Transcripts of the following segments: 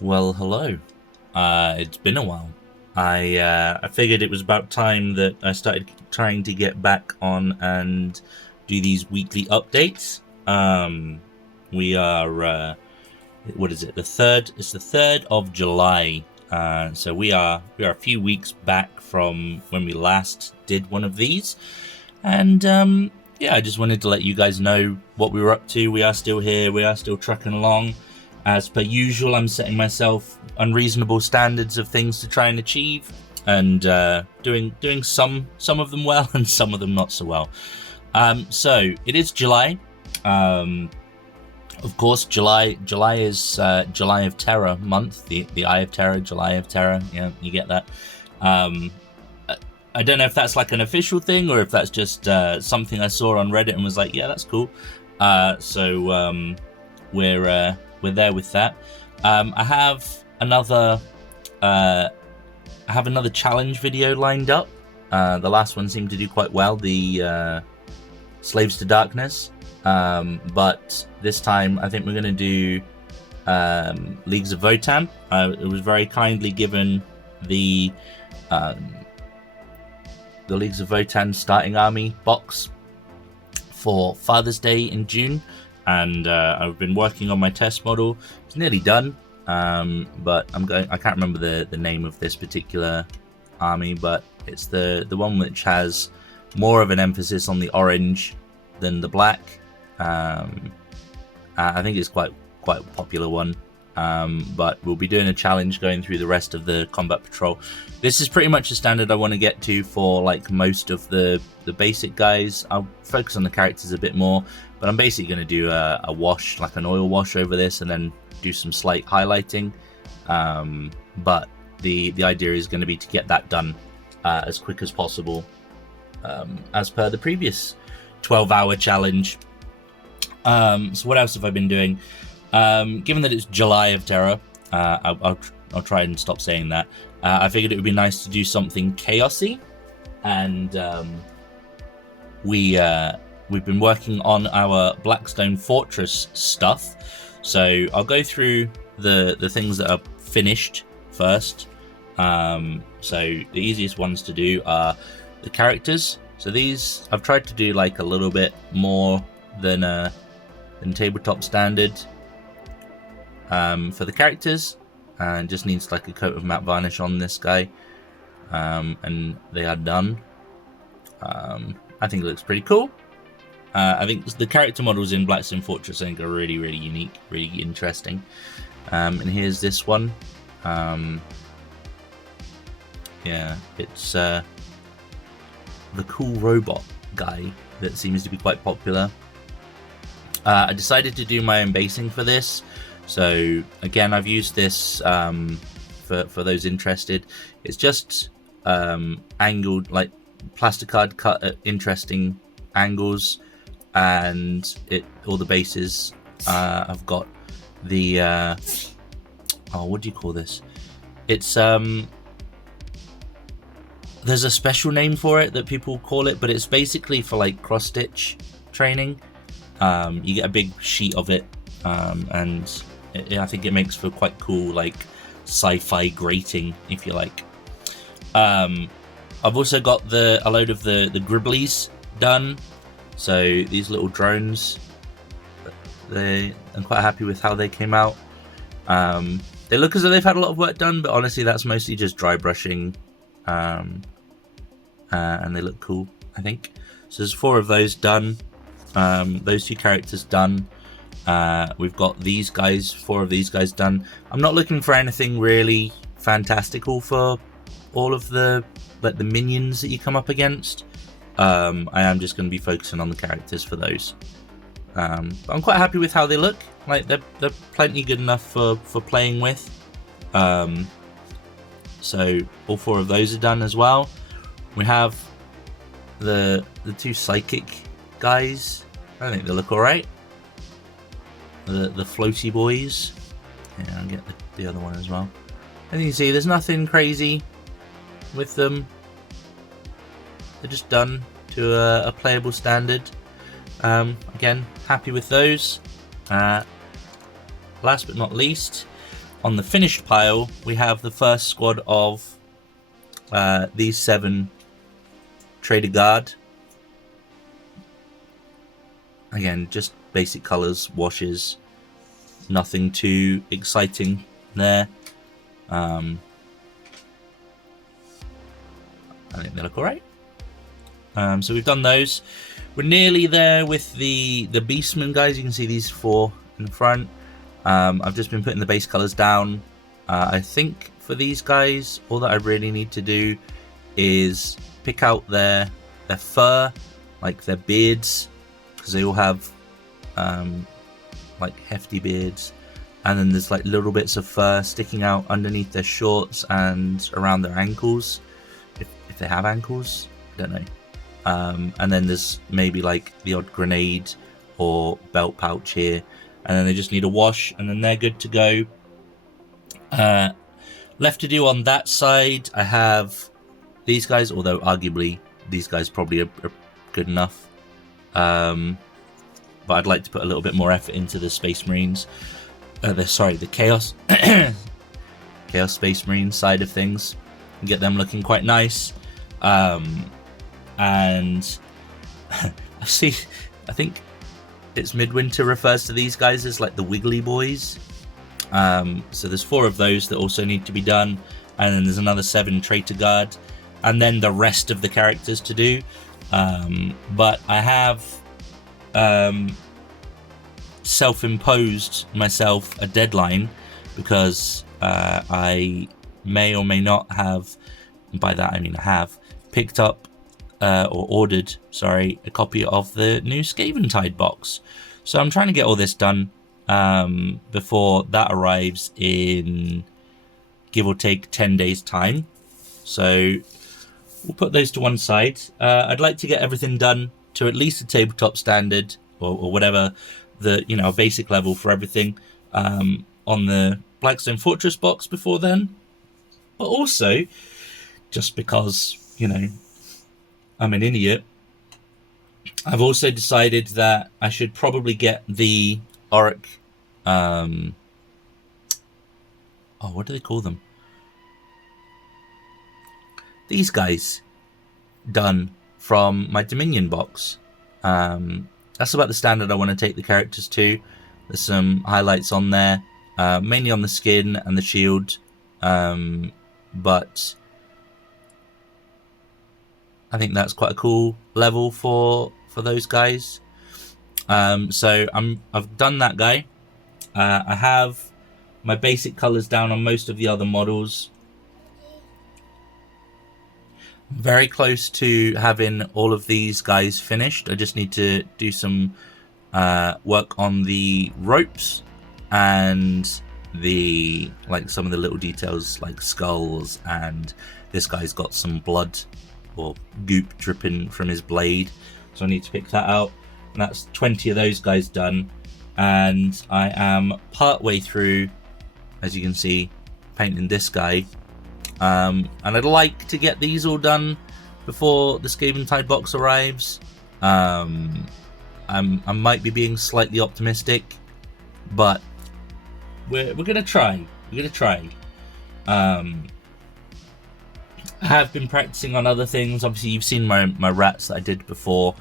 Well, hello. It's been a while. I figured it was about time that I started trying to get back on and do these weekly updates. We are what is it? The third. It's the 3rd of July. So we are a few weeks back from when we last did one of these, and yeah, I just wanted to let you guys know what we were up to. We are still here. We are still trucking along. As per usual, I'm setting myself unreasonable standards of things to try and achieve, and doing some of them well and some of them not so well. So it is July. Of course, July is July of Terror month. The Eye of Terror, July of Terror. Yeah, you get that. I don't know if that's like an official thing or if that's just something I saw on Reddit and was like, yeah, that's cool. So we're there with that. I have another challenge video lined up. The last one seemed to do quite well, the Slaves to Darkness. But this time I think we're going to do Leagues of Votan. It was very kindly given the Leagues of Votan starting army box for Father's Day in June. And I've been working on my test model. It's nearly done, but I can't remember the name of this particular army, but it's the one which has more of an emphasis on the orange than the black. I think it's quite a popular one. But we'll be doing a challenge going through the rest of the combat patrol. This is pretty much a standard I want to get to for like most of the basic guys. I'll focus on the characters a bit more, but I'm basically going to do a wash, like an oil wash over this, and then do some slight highlighting. But the idea is going to be to get that done as quick as possible, as per the previous 12-hour challenge. So what else have I been doing? Given that it's July of Terror, I'll try and stop saying that. I figured it would be nice to do something chaosy, and we've been working on our Blackstone Fortress stuff. So I'll go through the things that are finished first. So the easiest ones to do are the characters. So these I've tried to do like a little bit more than tabletop standard. For the characters, and just needs like a coat of matte varnish on this guy, and they are done. I think it looks pretty cool. I think the character models in Blackstone Fortress I think are really unique, really interesting. And here's this one. Yeah, it's the cool robot guy that seems to be quite popular. I decided to do my own basing for this. So again, I've used this for those interested. It's just angled, like plasticard cut at interesting angles, and all the bases have got the what do you call this? It's there's a special name for it that people call it, but it's basically for like cross stitch training. You get a big sheet of it, and I think it makes for quite cool, like sci-fi grating, if you like. I've also got a load of the Kruleboyz done. So these little drones, I'm quite happy with how they came out. They look as though they've had a lot of work done, but honestly, that's mostly just dry brushing, and they look cool, I think. So there's 4 of those done. Those 2 characters done. We've got these guys, 4 of these guys done. I'm not looking for anything really fantastical for all of the minions that you come up against. I am just going to be focusing on the characters for those. But I'm quite happy with how they look. Like they're plenty good enough for playing with. So all 4 of those are done as well. We have the 2 psychic guys. I think they look alright. The floaty boys. Yeah, I'll get the other one as well. As you can see, there's nothing crazy with them. They're just done to a playable standard. Again, happy with those. Last but not least, on the finished pile, we have the first squad of these 7 Trader Guard. Again, just basic colors, washes, nothing too exciting there. I think they look alright. So we've done those. We're nearly there with the Beastmen guys. You can see these 4 in the front. I've just been putting the base colors down. I think for these guys, all that I really need to do is pick out their fur, like their beards, because they all have like hefty beards, and then there's like little bits of fur sticking out underneath their shorts and around their ankles, if they have ankles, I don't know. And then there's maybe like the odd grenade or belt pouch here, and then they just need a wash, and then they're good to go. Left to do on that side, I have these guys, although arguably these guys probably are good enough. But I'd like to put a little bit more effort into the Space Marines. The Chaos Chaos Space Marine side of things, and get them looking quite nice. And I think it's Midwinter refers to these guys as like the Wiggly Boys. So there's 4 of those that also need to be done, and then there's another 7 Traitor Guard, and then the rest of the characters to do. But I have self-imposed myself a deadline, because I may or may not have, and by that I mean I have, picked up or ordered, sorry, a copy of the new Scaventide box. So I'm trying to get all this done before that arrives in, give or take, 10 days time. So we'll put those to one side. I'd like to get everything done to at least a tabletop standard, or whatever the, you know, basic level for everything on the Blackstone Fortress box before then. But also, just because, you know, I'm an idiot, I've also decided that I should probably get the Auric, what do they call them? These guys done from my Dominion box. That's about the standard I want to take the characters to. There's some highlights on there, mainly on the skin and the shield, but I think that's quite a cool level for those guys. So I've done that guy. I have my basic colors down on most of the other models. Very close to having all of these guys finished. I just need to do some work on the ropes and some of the little details like skulls, and this guy's got some blood or goop dripping from his blade, so I need to pick that out. And that's 20 of those guys done, and I am part way through, as you can see, painting this guy. And I'd like to get these all done before the Scaventide box arrives. I might be being slightly optimistic, but we're gonna try. I have been practicing on other things. Obviously, you've seen my rats that I did before.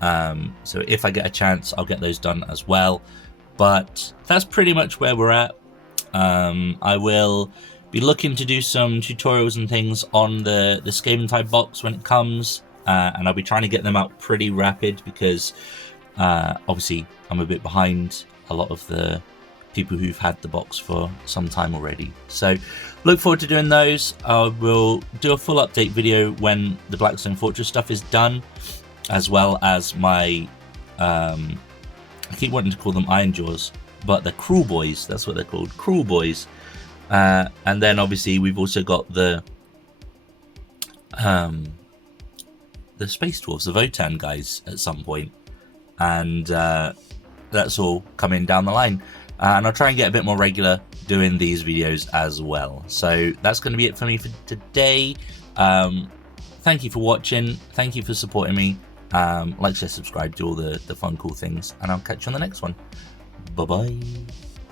So if I get a chance, I'll get those done as well. But that's pretty much where we're at. I will be looking to do some tutorials and things on the Scaventide box when it comes. And I'll be trying to get them out pretty rapid, because obviously I'm a bit behind a lot of the people who've had the box for some time already. So look forward to doing those. I will do a full update video when the Blackstone Fortress stuff is done, as well as my I keep wanting to call them Iron Jaws, but they're Kruleboyz. That's what they're called, Kruleboyz. And then obviously we've also got the Space Dwarves, the Votan guys, at some point, and that's all coming down the line. And I'll try and get a bit more regular doing these videos as well. So that's going to be it for me for today. Thank you for watching. Thank you for supporting me. Like, share, subscribe, do all the fun, cool things. And I'll catch you on the next one. Bye-bye.